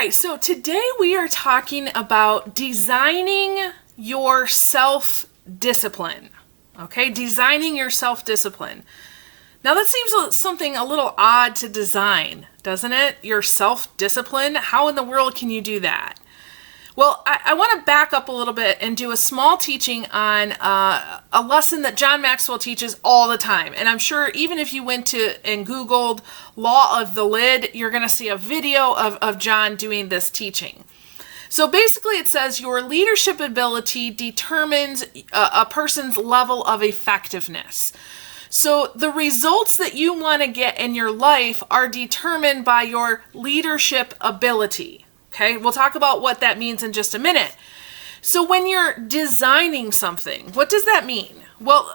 right, so today we are talking about designing your self-discipline. Okay, designing your self-discipline. Now that seems something a little odd to design, doesn't it? Your self-discipline? How in the world can you do that? Well, I want to back up a little bit and do a small teaching on a lesson that John Maxwell teaches all the time. And I'm sure even if you went to and Googled Law of the Lid, you're going to see a video of John doing this teaching. So basically it says your leadership ability determines a person's level of effectiveness. So the results that you want to get in your life are determined by your leadership ability. Okay, we'll talk about what that means in just a minute. So when you're designing something, what does that mean? Well,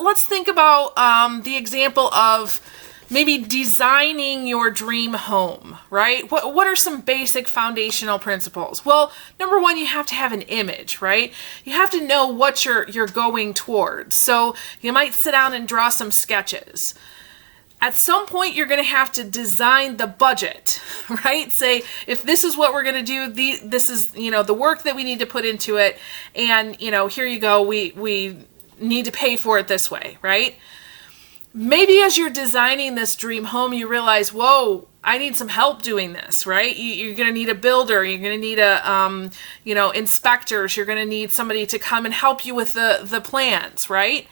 let's think about the example of maybe designing your dream home, right? What are some basic foundational principles? Well, number one, you have to have an image, right? You have to know what you're going towards. So you might sit down and draw some sketches. At some point, you're going to have to design the budget, right? Say, if this is what we're going to do, this is, the work that we need to put into it. And, here you go. We need to pay for it this way, right? Maybe as you're designing this dream home, you realize, whoa, I need some help doing this, right? You're going to need a builder. You're going to need inspectors. You're going to need somebody to come and help you with the plans, right?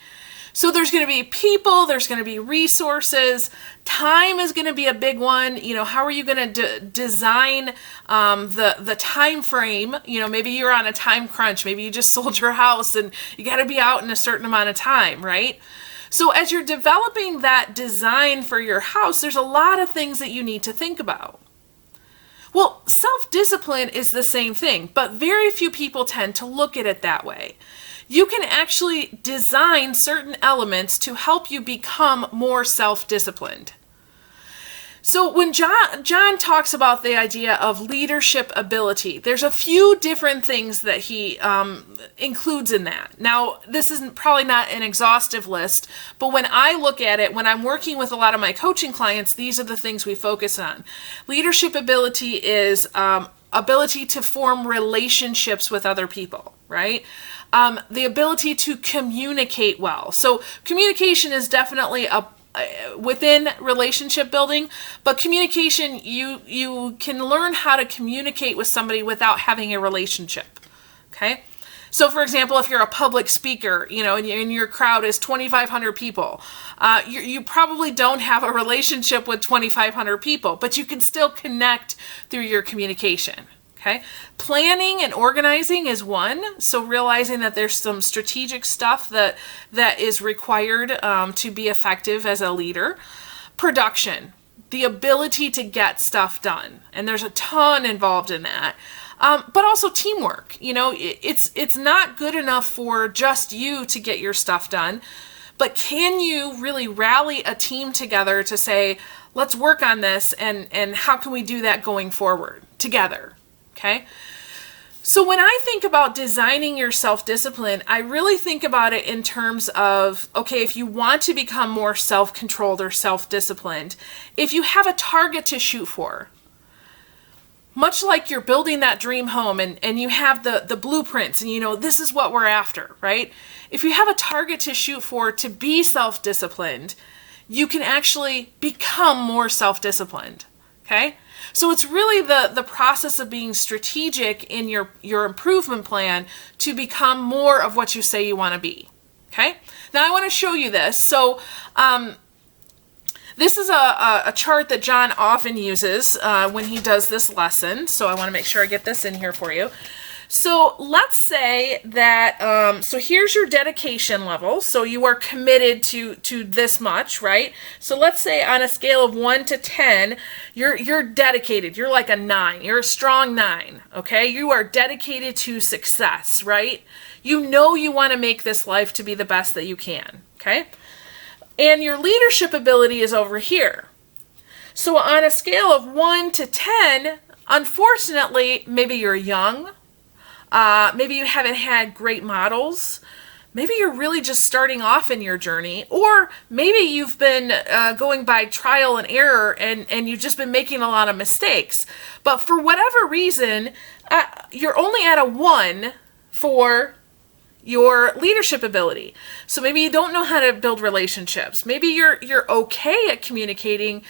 So there's going to be people, there's going to be resources, time is going to be a big one. How are you going to design the time frame? Maybe you're on a time crunch. Maybe you just sold your house and you got to be out in a certain amount of time, right? So as you're developing that design for your house, there's a lot of things that you need to think about. Well, self-discipline is the same thing, but very few people tend to look at it that way. You can actually design certain elements to help you become more self-disciplined. So when John talks about the idea of leadership ability, there's a few different things that he includes in that. Now, this is probably not an exhaustive list, but when I look at it, when I'm working with a lot of my coaching clients, these are the things we focus on. Leadership ability is ability to form relationships with other people, right? The ability to communicate well. So communication is definitely within relationship building, but communication, you can learn how to communicate with somebody without having a relationship, okay? So for example, if you're a public speaker, and your crowd is 2,500 people, you probably don't have a relationship with 2,500 people, but you can still connect through your communication. Okay. Planning and organizing is one. So realizing that there's some strategic stuff that is required to be effective as a leader. Production, the ability to get stuff done. And there's a ton involved in that. But also teamwork. It's not good enough for just you to get your stuff done. But can you really rally a team together to say, let's work on this and how can we do that going forward together? Okay. So when I think about designing your self-discipline, I really think about it in terms of, okay, if you want to become more self-controlled or self-disciplined, if you have a target to shoot for, much like you're building that dream home and you have the blueprints and this is what we're after, right? If you have a target to shoot for to be self-disciplined, you can actually become more self-disciplined, okay? So it's really the process of being strategic in your improvement plan to become more of what you say you want to be. Okay. Now I want to show you this. So this is a chart that John often uses when he does this lesson. So I want to make sure I get this in here for you. So let's say that, so here's your dedication level. So you are committed to this much, right? So let's say on a scale of 1 to 10, you're dedicated. You're like a 9. You're a strong 9, okay? You are dedicated to success, right? You want to make this life to be the best that you can, okay? And your leadership ability is over here. So on a scale of 1 to 10, unfortunately, maybe you're young. Maybe you haven't had great models. Maybe you're really just starting off in your journey, or maybe you've been going by trial and error and you've just been making a lot of mistakes. But for whatever reason, you're only at a 1 for your leadership ability. So maybe you don't know how to build relationships. Maybe you're okay at communicating.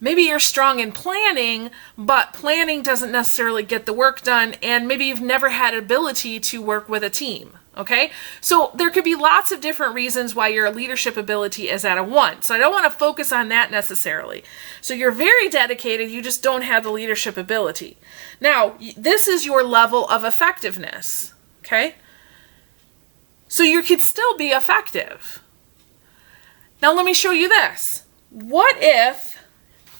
Maybe you're strong in planning, but planning doesn't necessarily get the work done, and maybe you've never had ability to work with a team. Okay, so there could be lots of different reasons why your leadership ability is at a 1. So I don't want to focus on that necessarily. So you're very dedicated, you just don't have the leadership ability. Now, this is your level of effectiveness. Okay, so you could still be effective. Now let me show you this. What if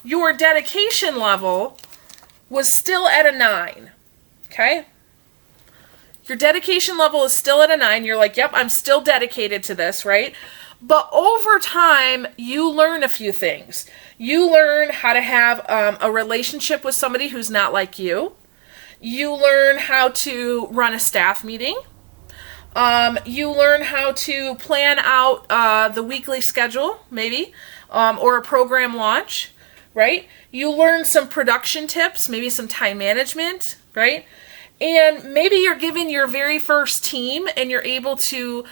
your dedication level was still at a 9? Okay. Your dedication level is still at a 9. You're like, yep, I'm still dedicated to this, right? But over time, you learn a few things. You learn how to have a relationship with somebody who's not like you. You learn how to run a staff meeting. You learn how to plan out the weekly schedule, maybe, or a program launch, right? You learn some production tips, maybe some time management, right? And maybe you're given your very first team and you're able to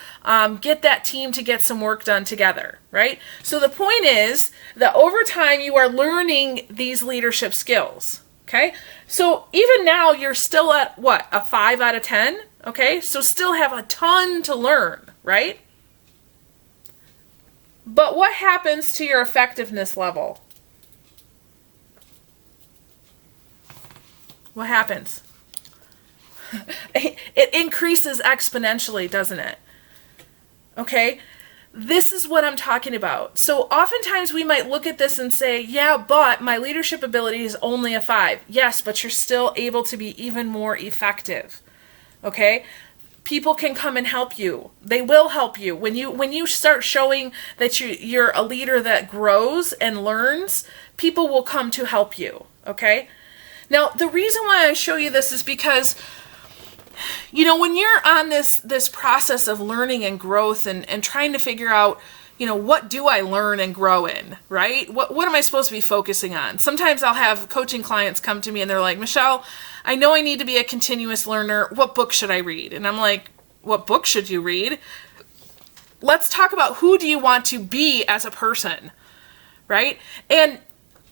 get that team to get some work done together, right? So the point is that over time you are learning these leadership skills, okay? So even now you're still at what, a 5 out of 10, okay? So still have a ton to learn, right? But what happens to your effectiveness level? What happens? It increases exponentially, doesn't it? Okay, this is what I'm talking about. So oftentimes we might look at this and say, yeah, but my leadership ability is only a 5. Yes, but you're still able to be even more effective. Okay, people can come and help you. They will help you when you start showing that you're a leader that grows and learns. People will come to help you. Okay, now the reason why I show you this is because, you know, when you're on this process of learning and growth and trying to figure out, you know, what do I learn and grow in, right? What am I supposed to be focusing on? Sometimes I'll have coaching clients come to me and they're like, Michelle, I know I need to be a continuous learner. What book should I read? And I'm like, what book should you read? Let's talk about who do you want to be as a person, right? And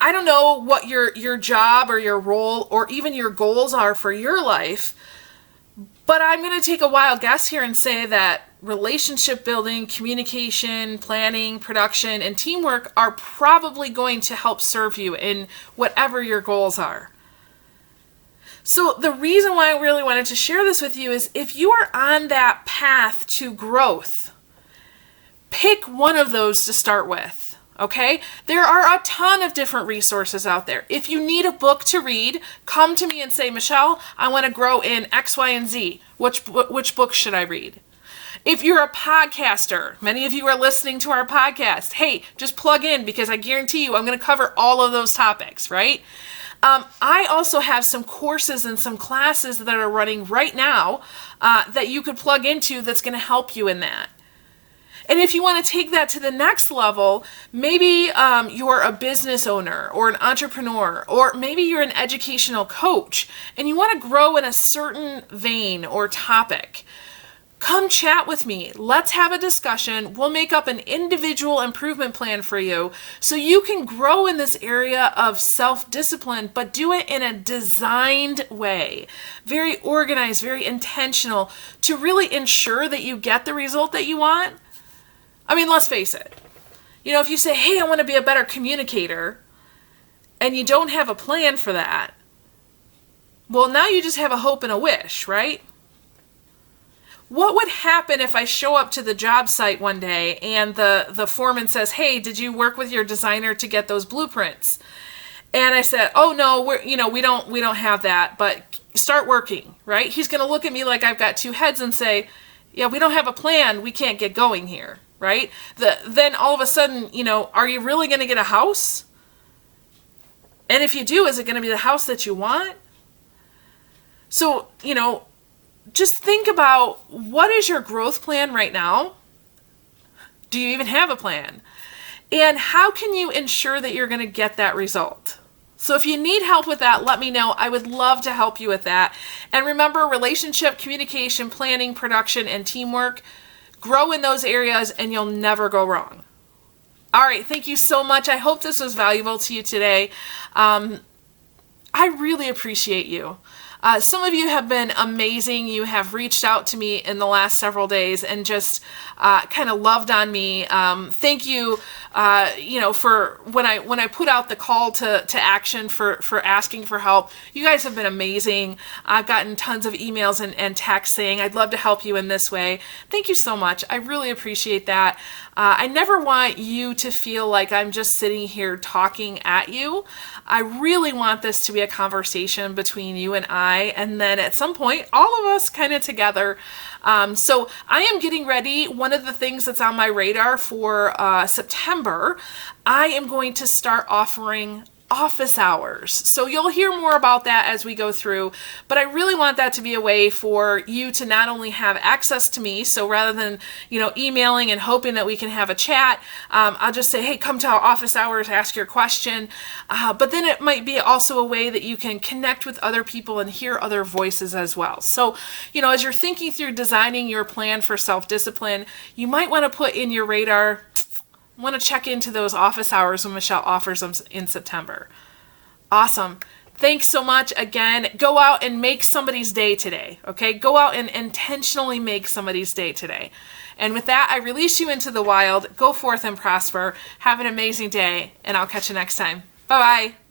I don't know what your job or your role or even your goals are for your life, but I'm going to take a wild guess here and say that relationship building, communication, planning, production, and teamwork are probably going to help serve you in whatever your goals are. So the reason why I really wanted to share this with you is if you are on that path to growth, pick one of those to start with. Okay, there are a ton of different resources out there. If you need a book to read, come to me and say, Michelle, I want to grow in X, Y, and Z. Which book should I read? If you're a podcaster, many of you are listening to our podcast. Hey, just plug in because I guarantee you I'm going to cover all of those topics, right? I also have some courses and some classes that are running right now that you could plug into that's going to help you in that. And if you want to take that to the next level, maybe you're a business owner or an entrepreneur, or maybe you're an educational coach and you want to grow in a certain vein or topic. Come chat with me. Let's have a discussion. We'll make up an individual improvement plan for you so you can grow in this area of self-discipline, but do it in a designed way. Very organized, very intentional to really ensure that you get the result that you want. I mean, let's face it. You know, if you say, hey, I want to be a better communicator, and you don't have a plan for that, well, now you just have a hope and a wish, right? What would happen if I show up to the job site one day and the foreman says, hey, did you work with your designer to get those blueprints? And I said, oh, no, we don't have that, but start working, right? He's going to look at me like I've got two heads and say, yeah, we don't have a plan. We can't get going here, right? Then all of a sudden, are you really going to get a house? And if you do, is it going to be the house that you want? So, just think about, what is your growth plan right now? Do you even have a plan? And how can you ensure that you're going to get that result? So if you need help with that, let me know. I would love to help you with that. And remember, relationship, communication, planning, production, and teamwork, grow in those areas and you'll never go wrong. All right, thank you so much. I hope this was valuable to you today. I really appreciate you. Some of you have been amazing. You have reached out to me in the last several days and just kind of loved on me. Thank you, for when I put out the call to action for asking for help. You guys have been amazing. I've gotten tons of emails and texts saying, I'd love to help you in this way. Thank you so much. I really appreciate that. I never want you to feel like I'm just sitting here talking at you. I really want this to be a conversation between you and I, and then at some point, all of us kind of together. So I am getting ready. One of the things that's on my radar for September, I am going to start offering office hours. So you'll hear more about that as we go through, but I really want that to be a way for you to not only have access to me, so rather than, emailing and hoping that we can have a chat, I'll just say, hey, come to our office hours, ask your question, but then it might be also a way that you can connect with other people and hear other voices as well. So, as you're thinking through designing your plan for self-discipline, you might want to put in your radar, want to check into those office hours when Michelle offers them in September. Awesome. Thanks so much. Again, go out and make somebody's day today, okay? Go out and intentionally make somebody's day today. And with that, I release you into the wild. Go forth and prosper. Have an amazing day, and I'll catch you next time. Bye-bye.